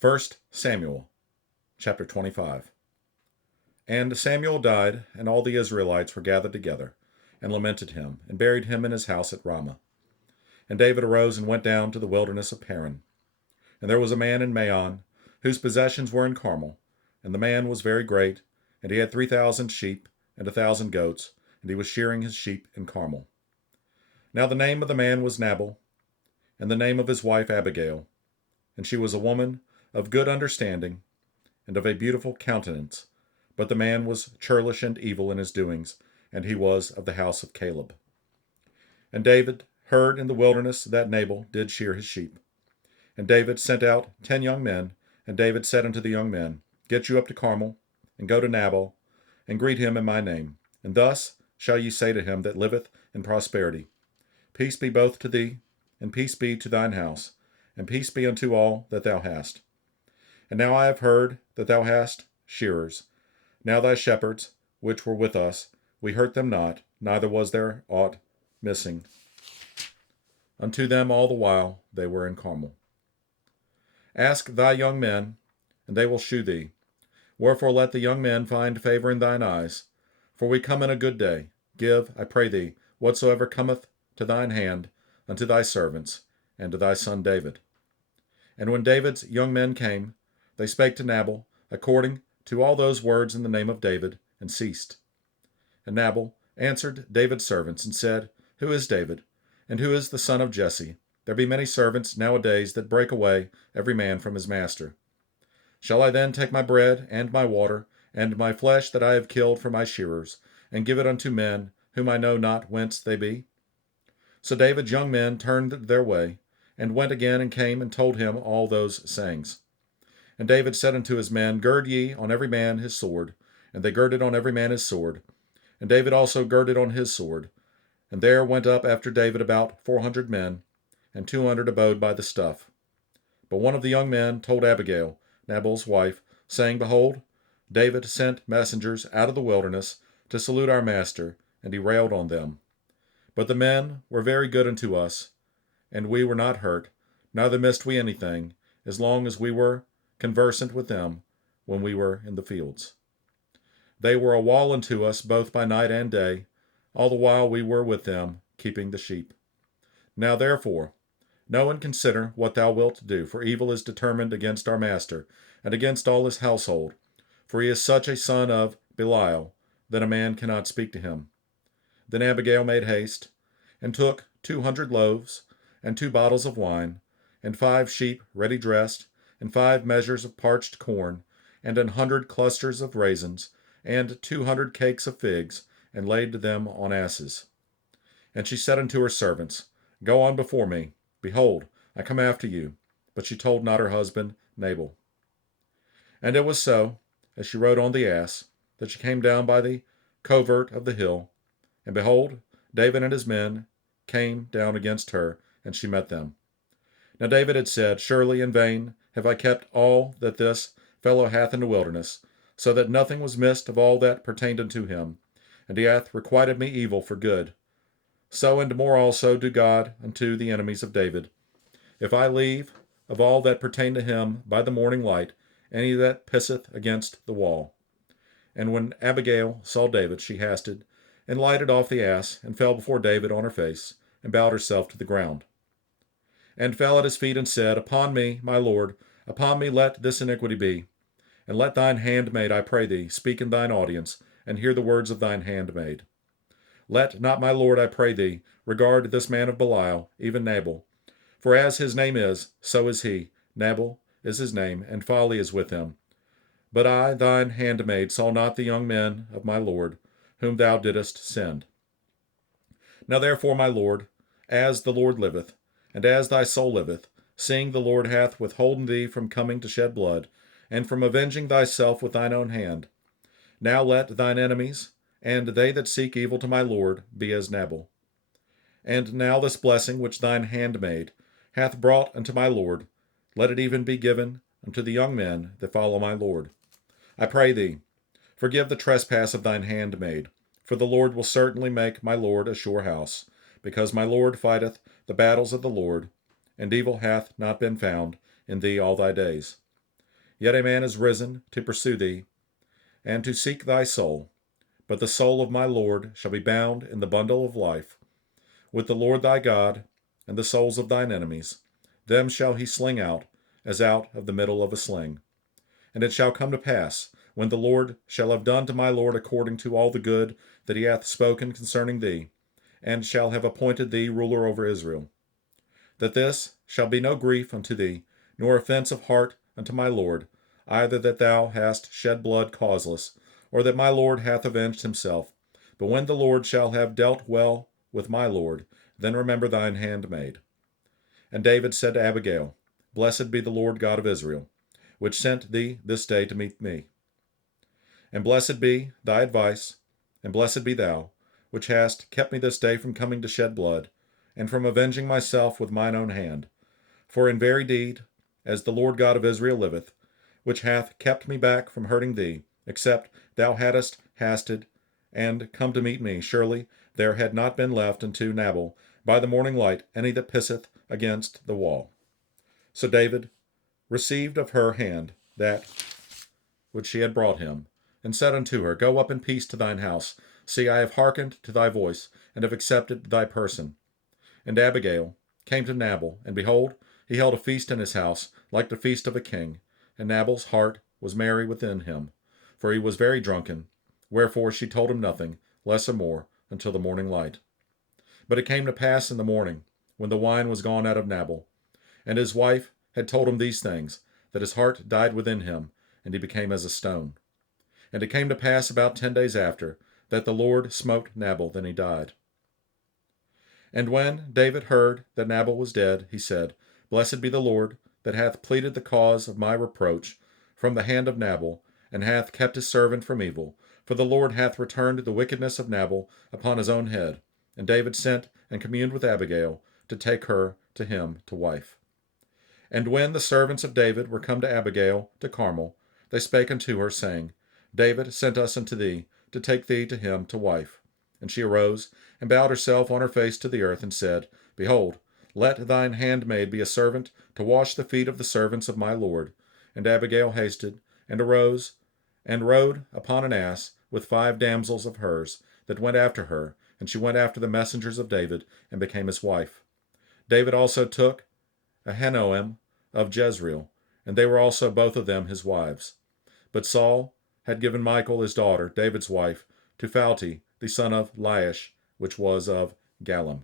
First Samuel, chapter 25. And Samuel died, and all the Israelites were gathered together, and lamented him, and buried him in his house at Ramah. And David arose and went down to the wilderness of Paran. And there was a man in Maon, whose possessions were in Carmel, and the man was very great, and he had 3,000 sheep, and 1,000 goats, and he was shearing his sheep in Carmel. Now the name of the man was Nabal, and the name of his wife Abigail, and she was a woman of good understanding, and of a beautiful countenance. But the man was churlish and evil in his doings, and he was of the house of Caleb. And David heard in the wilderness that Nabal did shear his sheep. And David sent out 10 young men, and David said unto the young men, Get you up to Carmel, and go to Nabal, and greet him in my name. And thus shall ye say to him that liveth in prosperity, Peace be both to thee, and peace be to thine house, and peace be unto all that thou hast. And now I have heard that thou hast shearers. Now thy shepherds, which were with us, we hurt them not, neither was there aught missing unto them all the while they were in Carmel. Ask thy young men, and they will shew thee. Wherefore let the young men find favor in thine eyes, for we come in a good day. Give, I pray thee, whatsoever cometh to thine hand unto thy servants, and to thy son David. And when David's young men came, they spake to Nabal, according to all those words in the name of David, and ceased. And Nabal answered David's servants, and said, Who is David? And who is the son of Jesse? There be many servants nowadays that break away every man from his master. Shall I then take my bread, and my water, and my flesh that I have killed for my shearers, and give it unto men whom I know not whence they be? So David's young men turned their way, and went again, and came and told him all those sayings. And David said unto his men, Gird ye on every man his sword. And they girded on every man his sword. And David also girded on his sword. And there went up after David about 400 men, and 200 abode by the stuff. But one of the young men told Abigail, Nabal's wife, saying, Behold, David sent messengers out of the wilderness to salute our master, and he railed on them. But the men were very good unto us, and we were not hurt, neither missed we anything, as long as we were conversant with them when we were in the fields. They were a wall unto us both by night and day, all the while we were with them, keeping the sheep. Now therefore, know and consider what thou wilt do, for evil is determined against our master, and against all his household, for he is such a son of Belial, that a man cannot speak to him. Then Abigail made haste, and took 200 loaves, and 2 bottles of wine, and 5 sheep ready dressed, and 5 measures of parched corn, and 100 clusters of raisins, and 200 cakes of figs, and laid them on asses. And she said unto her servants, Go on before me. Behold, I come after you. But she told not her husband Nabal. And it was so, as she rode on the ass, that she came down by the covert of the hill, and behold, David and his men came down against her, and she met them. Now David had said, Surely in vain have I kept all that this fellow hath in the wilderness, so that nothing was missed of all that pertained unto him, and he hath requited me evil for good. So and more also do God unto the enemies of David, if I leave of all that pertain to him by the morning light any that pisseth against the wall. And when Abigail saw David, she hasted, and lighted off the ass, and fell before David on her face, and bowed herself to the ground, and fell at his feet, and said, Upon me, my Lord, upon me let this iniquity be. And let thine handmaid, I pray thee, speak in thine audience, and hear the words of thine handmaid. Let not my Lord, I pray thee, regard this man of Belial, even Nabal. For as his name is, so is he. Nabal is his name, and folly is with him. But I, thine handmaid, saw not the young men of my Lord, whom thou didst send. Now therefore, my Lord, as the Lord liveth, and as thy soul liveth, seeing the Lord hath withholden thee from coming to shed blood, and from avenging thyself with thine own hand, now let thine enemies, and they that seek evil to my Lord, be as Nabal. And now this blessing which thine handmaid hath brought unto my Lord, let it even be given unto the young men that follow my Lord. I pray thee, forgive the trespass of thine handmaid, for the Lord will certainly make my Lord a sure house, because my Lord fighteth the battles of the Lord, and evil hath not been found in thee all thy days. Yet a man is risen to pursue thee, and to seek thy soul. But the soul of my Lord shall be bound in the bundle of life, with the Lord thy God, and the souls of thine enemies. Them shall he sling out, as out of the middle of a sling. And it shall come to pass, when the Lord shall have done to my Lord according to all the good that he hath spoken concerning thee, and shall have appointed thee ruler over Israel, that this shall be no grief unto thee, nor offense of heart unto my Lord, either that thou hast shed blood causeless, or that my Lord hath avenged himself. But when the Lord shall have dealt well with my Lord, then remember thine handmaid. And David said to Abigail, Blessed be the Lord God of Israel, which sent thee this day to meet me. And blessed be thy advice, and blessed be thou, which hast kept me this day from coming to shed blood, and from avenging myself with mine own hand. For in very deed, as the Lord God of Israel liveth, which hath kept me back from hurting thee, except thou hadst hasted and come to meet me, surely there had not been left unto Nabal by the morning light any that pisseth against the wall. So David received of her hand that which she had brought him, and said unto her, Go up in peace to thine house. See, I have hearkened to thy voice, and have accepted thy person. And Abigail came to Nabal, and behold, he held a feast in his house, like the feast of a king. And Nabal's heart was merry within him, for he was very drunken. Wherefore she told him nothing, less or more, until the morning light. But it came to pass in the morning, when the wine was gone out of Nabal, and his wife had told him these things, that his heart died within him, and he became as a stone. And it came to pass about 10 days after, that the Lord smote Nabal, then he died. And when David heard that Nabal was dead, he said, Blessed be the Lord, that hath pleaded the cause of my reproach from the hand of Nabal, and hath kept his servant from evil. For the Lord hath returned the wickedness of Nabal upon his own head. And David sent and communed with Abigail, to take her to him to wife. And when the servants of David were come to Abigail to Carmel, they spake unto her, saying, David sent us unto thee, to take thee to him to wife. And she arose, and bowed herself on her face to the earth, and said, Behold, let thine handmaid be a servant to wash the feet of the servants of my Lord. And Abigail hasted, and arose, and rode upon an ass with 5 damsels of hers, that went after her, and she went after the messengers of David, and became his wife. David also took Ahinoam of Jezreel, and they were also both of them his wives. But Saul had given Michal his daughter, David's wife, to Phalti, the son of Laish, which was of Gallim.